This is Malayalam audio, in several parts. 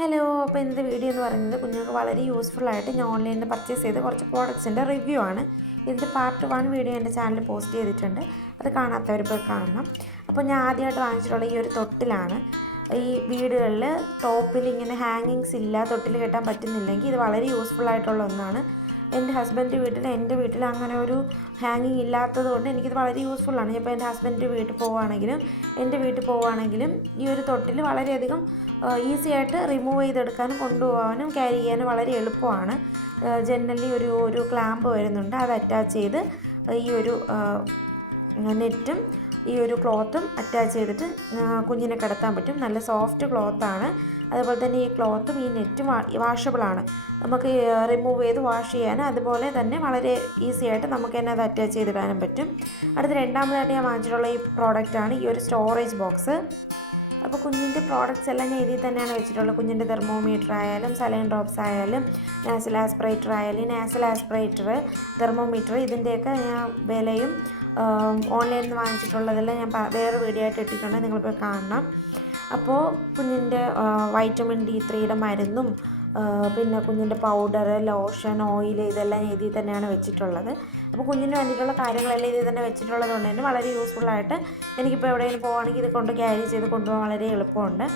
ഹലോ, അപ്പോൾ ഇന്നത്തെ വീഡിയോ എന്ന് പറയുന്നത് കുഞ്ഞുങ്ങൾക്ക് വളരെ യൂസ്ഫുൾ ആയിട്ട് ഞാൻ ഓൺലൈനിൽ നിന്ന് പർച്ചേസ് ചെയ്ത കുറച്ച് പ്രോഡക്ട്സിൻ്റെ റിവ്യൂ ആണ്. ഇതിൻ്റെ പാർട്ട് 1 വീഡിയോ എൻ്റെ ചാനലിൽ പോസ്റ്റ് ചെയ്തിട്ടുണ്ട്. അത് കാണാത്തവർ പോയി കാണണം. അപ്പോൾ ഞാൻ ആദ്യമായിട്ട് വാങ്ങിച്ചിട്ടുള്ള ഈ ഒരു തൊട്ടിലാണ്. ഈ വീടുകളിൽ ടോപ്പിൽ ഇങ്ങനെ ഹാങ്ങിങ്സ് ഇല്ല, തൊട്ടിൽ കെട്ടാൻ പറ്റുന്നില്ലെങ്കിൽ ഇത് വളരെ യൂസ്ഫുൾ ആയിട്ടുള്ള ഒന്നാണ്. എൻ്റെ ഹസ്ബൻഡിൻ്റെ വീട്ടിൽ എൻ്റെ വീട്ടിൽ അങ്ങനെ ഒരു ഹാങ്ങിങ് ഇല്ലാത്തത് കൊണ്ട് എനിക്കിത് വളരെ യൂസ്ഫുള്ളാണ്. ഇപ്പോൾ എൻ്റെ ഹസ്ബൻഡിൻ്റെ വീട്ടിൽ പോവുകയാണെങ്കിലും എൻ്റെ വീട്ടിൽ പോവുകയാണെങ്കിലും ഈ ഒരു തൊട്ടിൽ വളരെയധികം ഈസി ആയിട്ട് റിമൂവ് ചെയ്തെടുക്കാനും കൊണ്ടുപോകാനും ക്യാരി ചെയ്യാനും വളരെ എളുപ്പമാണ്. ജനറലി ഒരു ക്ലാമ്പ് വരുന്നുണ്ട്, അത് അറ്റാച്ച് ചെയ്ത് ഈ ഒരു നെറ്റും ഈ ഒരു ക്ലോത്തും അറ്റാച്ച് ചെയ്തിട്ട് കുഞ്ഞിനെ കിടത്താൻ പറ്റും. നല്ല സോഫ്റ്റ് ക്ലോത്താണ്. അതുപോലെ തന്നെ ഈ ക്ലോത്തും ഈ നെറ്റും വാഷബിളാണ്. നമുക്ക് റിമൂവ് ചെയ്ത് വാഷ് ചെയ്യാനും അതുപോലെ തന്നെ വളരെ ഈസി ആയിട്ട് നമുക്ക് തന്നെ അത് അറ്റാച്ച് ചെയ്തിടാനും പറ്റും. അടുത്ത രണ്ടാമതായിട്ട് ഞാൻ വാങ്ങിച്ചിട്ടുള്ള ഈ പ്രോഡക്റ്റാണ് ഈ ഒരു സ്റ്റോറേജ് ബോക്സ്. അപ്പോൾ കുഞ്ഞിൻ്റെ പ്രോഡക്റ്റ്സ് എല്ലാം ഞാൻ ഇതിൽ തന്നെയാണ് വെച്ചിട്ടുള്ളത്. കുഞ്ഞിൻ്റെ തെർമോമീറ്റർ ആയാലും സലൈൻ ഡ്രോപ്സ് ആയാലും നാസൽ ആസ്പിറേറ്റർ ആയാലും നാസൽ ആസ്പിറേറ്റർ തെർമോമീറ്റർ ഇതിൻ്റെയൊക്കെ ഞാൻ വിലയും ഓൺലൈനിൽ നിന്ന് വാങ്ങിച്ചിട്ടുള്ളതെല്ലാം ഞാൻ വേറെ വീഡിയോ ആയിട്ട് ഇട്ടിട്ടുണ്ട്, നിങ്ങളിപ്പോൾ കാണണം. അപ്പോൾ കുഞ്ഞിൻ്റെ വൈറ്റമിൻ D3 മരുന്നും പിന്നെ കുഞ്ഞിൻ്റെ പൗഡർ, ലോഷൻ, ഓയിൽ ഇതെല്ലാം ഇതിൽ തന്നെയാണ് വെച്ചിട്ടുള്ളത്. അപ്പോൾ കുഞ്ഞിന് വേണ്ടിയിട്ടുള്ള കാര്യങ്ങളെല്ലാം ഇതിൽ തന്നെ വെച്ചിട്ടുള്ളത് കൊണ്ട് തന്നെ വളരെ യൂസ്ഫുള്ളായിട്ട് എനിക്കിപ്പോൾ എവിടെയെങ്കിലും പോകുകയാണെങ്കിൽ ഇത് കൊണ്ട് ക്യാരി ചെയ്ത് കൊണ്ടുപോകാൻ വളരെ എളുപ്പമുണ്ട്.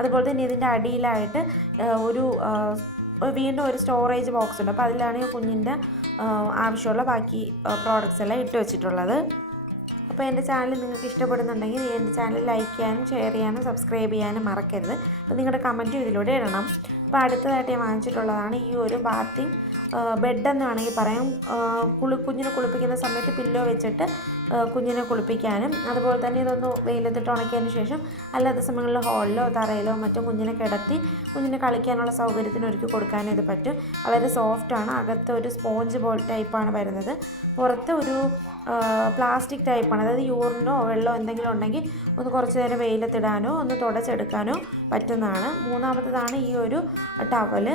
അതുപോലെ തന്നെ ഇതിൻ്റെ അടിയിലായിട്ട് വീണ്ടും ഒരു സ്റ്റോറേജ് ബോക്സ് ഉണ്ട്. അപ്പോൾ അതിലാണ് കുഞ്ഞിൻ്റെ ആവശ്യമുള്ള ബാക്കി പ്രോഡക്റ്റ്സ് എല്ലാം ഇട്ട് വെച്ചിട്ടുള്ളത്. അപ്പോൾ എൻ്റെ ചാനൽ നിങ്ങൾക്ക് ഇഷ്ടപ്പെടുന്നുണ്ടെങ്കിൽ എൻ്റെ ചാനൽ ലൈക്ക് ചെയ്യാനും ഷെയർ ചെയ്യാനും സബ്സ്ക്രൈബ് ചെയ്യാനും മറക്കരുത്. അപ്പോൾ നിങ്ങളുടെ കമൻറ്റും ഇതിലൂടെ ഇടണം. അപ്പോൾ അടുത്തതായിട്ട് ഞാൻ വാങ്ങിച്ചിട്ടുള്ളതാണ് ഈ ഒരു ബാത്തിങ് ബെഡെന്ന് വേണമെങ്കിൽ പറയാം. കുഞ്ഞിനെ കുളിപ്പിക്കുന്ന സമയത്ത് പില്ലോ വെച്ചിട്ട് കുഞ്ഞിനെ കുളിപ്പിക്കാനും അതുപോലെ തന്നെ ഇതൊന്ന് വെയിലത്തിട്ട് ഉണക്കിയതിന് ശേഷം അല്ലാത്ത സമയങ്ങളിൽ ഹാളിലോ തറയിലോ മറ്റും കുഞ്ഞിനെ കിടത്തി കുഞ്ഞിനെ കളിക്കാനുള്ള സൗകര്യത്തിന് ഒരുക്കി കൊടുക്കാനും ഇത് പറ്റും. വളരെ സോഫ്റ്റാണ്. അകത്ത് ഒരു സ്പോഞ്ച് പോലെ ടൈപ്പാണ് വരുന്നത്, പുറത്ത് ഒരു പ്ലാസ്റ്റിക് ടൈപ്പാണ്. അതായത് യൂറിനോ വെള്ളമോ എന്തെങ്കിലും ഉണ്ടെങ്കിൽ ഒന്ന് കുറച്ച് നേരം വെയിലത്തിടാനോ ഒന്ന് തുടച്ചെടുക്കാനോ പറ്റുന്നതാണ്. മൂന്നാമത്തേതാണ് ഈ ഒരു ടവല്.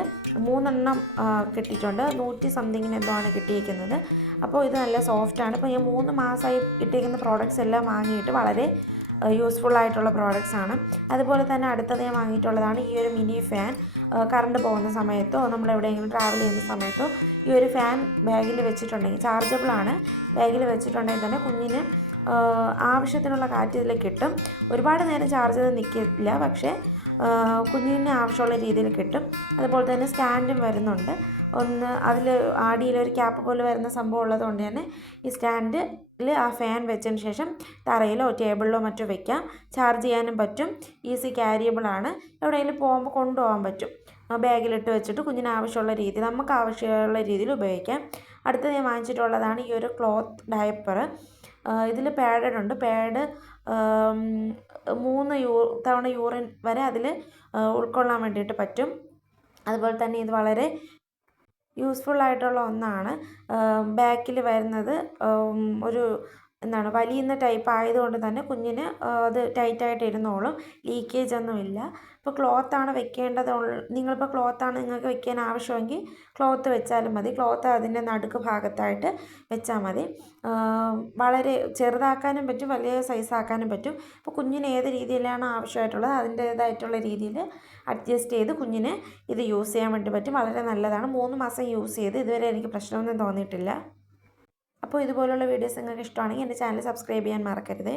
3 എണ്ണം കിട്ടിയിട്ടുണ്ട്. 100 സംതിങ്ങിന് എന്തോ ആണ് കിട്ടിയിരിക്കുന്നത്. അപ്പോൾ ഇത് നല്ല സോഫ്റ്റാണ്. ഇപ്പോൾ ഞാൻ 3 മാസമായി ഇട്ടിരിക്കുന്ന പ്രോഡക്റ്റ്സ് എല്ലാം വാങ്ങിയിട്ട് വളരെ യൂസ്ഫുൾ ആയിട്ടുള്ള പ്രോഡക്റ്റ്സ് ആണ്. അതുപോലെ തന്നെ അടുത്തത് ഞാൻ വാങ്ങിയിട്ടുള്ളതാണ് ഈ ഒരു മിനി ഫാൻ. കറണ്ട് പോകുന്ന സമയത്തോ നമ്മൾ എവിടെയെങ്കിലും ട്രാവൽ ചെയ്യുന്ന സമയത്തോ ഈ ഒരു ഫാൻ ബാഗിൽ വെച്ചിട്ടുണ്ടെങ്കിൽ, ചാർജബിളാണ്, ബാഗിൽ വെച്ചിട്ടുണ്ടെങ്കിൽ തന്നെ കുഞ്ഞിന് ആവശ്യത്തിനുള്ള കാറ്റ് ഇതിൽ കിട്ടും. ഒരുപാട് നേരം ചാർജ് ചെയ്ത് നിൽക്കില്ല, പക്ഷേ കുഞ്ഞിന് ആവശ്യമുള്ള രീതിയിൽ കിട്ടും. അതുപോലെ തന്നെ സ്റ്റാൻഡും വരുന്നുണ്ട്. അതിൽ അടിയിലൊരു ക്യാപ്പ് പോലെ വരുന്ന സംഭവം ഉള്ളതുകൊണ്ട് തന്നെ ഈ സ്റ്റാൻഡിൽ ആ ഫാൻ വെച്ചതിന് ശേഷം തറയിലോ ടേബിളിലോ മറ്റോ വെക്കാം. ചാർജ് ചെയ്യാനും പറ്റും. ഈസി ക്യാരിയബിളാണ്. എവിടെയെങ്കിലും പോകുമ്പോൾ കൊണ്ടുപോകാൻ പറ്റും. ബാഗിലിട്ട് വെച്ചിട്ട് കുഞ്ഞിന് ആവശ്യമുള്ള രീതി, നമുക്ക് ആവശ്യമുള്ള രീതിയിൽ ഉപയോഗിക്കാം. അടുത്തത് ഞാൻ വാങ്ങിച്ചിട്ടുള്ളതാണ് ഈ ഒരു ക്ലോത്ത് ഡയപ്പർ. ഇതിൽ പാഡഡ് ഉണ്ട്. പാഡ് 3 തവണ യൂറിൻ വരെ അതിൽ ഉൾക്കൊള്ളാൻ വേണ്ടിയിട്ട് പറ്റും. അതുപോലെ തന്നെ ഇത് വളരെ യൂസ്ഫുൾ ആയിട്ടുള്ള ഒന്നാണ്. ബാക്കിൽ വരുന്നത് ഒരു വലിയുന്ന ടൈപ്പ് ആയതുകൊണ്ട് തന്നെ കുഞ്ഞിന് അത് ടൈറ്റായിട്ട് ഇരുന്നോളും. ലീക്കേജ് ഒന്നുമില്ല. ഇപ്പോൾ ക്ലോത്താണ് വെക്കേണ്ടത്, നിങ്ങളിപ്പോൾ ക്ലോത്താണ് നിങ്ങൾക്ക് വെക്കാൻ ആവശ്യമെങ്കിൽ ക്ലോത്ത് വെച്ചാലും മതി. ക്ലോത്ത് അതിൻ്റെ നടുക്ക് ഭാഗത്തായിട്ട് വെച്ചാൽ മതി. വളരെ ചെറുതാക്കാനും പറ്റും, വലിയ സൈസാക്കാനും പറ്റും. അപ്പോൾ കുഞ്ഞിന് ഏത് രീതിയിലാണ് ആവശ്യമായിട്ടുള്ളത് അതിൻ്റേതായിട്ടുള്ള രീതിയിൽ അഡ്ജസ്റ്റ് ചെയ്ത് കുഞ്ഞിന് ഇത് യൂസ് ചെയ്യാൻ വേണ്ടി പറ്റും. വളരെ നല്ലതാണ്. 3 മാസം യൂസ് ചെയ്ത് ഇതുവരെ എനിക്ക് പ്രശ്നമൊന്നും തോന്നിയിട്ടില്ല. അപ്പോൾ ഇതുപോലുള്ള വീഡിയോസ് നിങ്ങൾക്ക് ഇഷ്ടമാണെങ്കിൽ എൻ്റെ ചാനൽ സബ്സ്ക്രൈബ് ചെയ്യാൻ മറക്കരുത്.